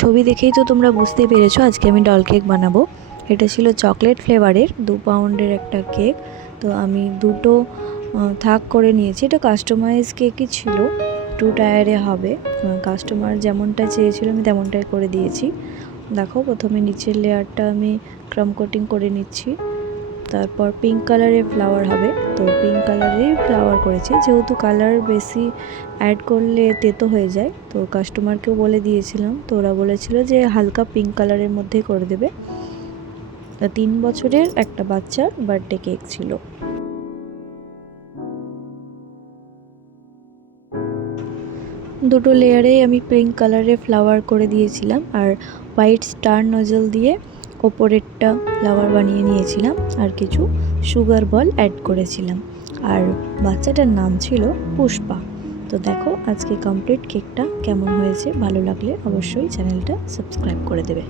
ছবি দেখেই তো তোমরা বুঝতেই পেরেছো আজকে আমি ডল কেক বানাবো। এটা ছিল চকলেট ফ্লেভারের 2 পাউন্ডের একটা কেক। তো আমি দুটো থাক করে নিয়েছি। এটা কাস্টমাইজ কেকই ছিল, 2 টায়ারে হবে। কাস্টমার যেমনটা চেয়েছিল আমি তেমনটাই করে দিয়েছি। দেখো প্রথমে নিচের লেয়ারটা আমি ক্রাম কোটিং করে নিচ্ছি, তারপর পিঙ্ক কালারের ফ্লাওয়ার হবে। তো পিঙ্ক কালারেরই ফ্লাওয়ার করেছি, যেহেতু কালার বেশি অ্যাড করলে তেতো হয়ে যায়। তো কাস্টমারকেও বলে দিয়েছিলাম, তো ওরা বলেছিল যে হালকা পিঙ্ক কালারের মধ্যেই করে দেবে। 3 বছরের একটা বাচ্চার বার্থডে কেক ছিল। দুটো লেয়ারেই আমি পিঙ্ক কালারের ফ্লাওয়ার করে দিয়েছিলাম, আর হোয়াইট স্টার নজল দিয়ে ওপরেরটা ফ্লাওয়ার বানিয়ে নিয়েছিলাম, আর কিছু সুগার বল অ্যাড করেছিলাম। আর বাচ্চাটার নাম ছিল পুষ্পা। তো দেখো আজকে কমপ্লিট কেকটা কেমন হয়েছে, ভালো লাগলে অবশ্যই চ্যানেলটা সাবস্ক্রাইব করে দেবে।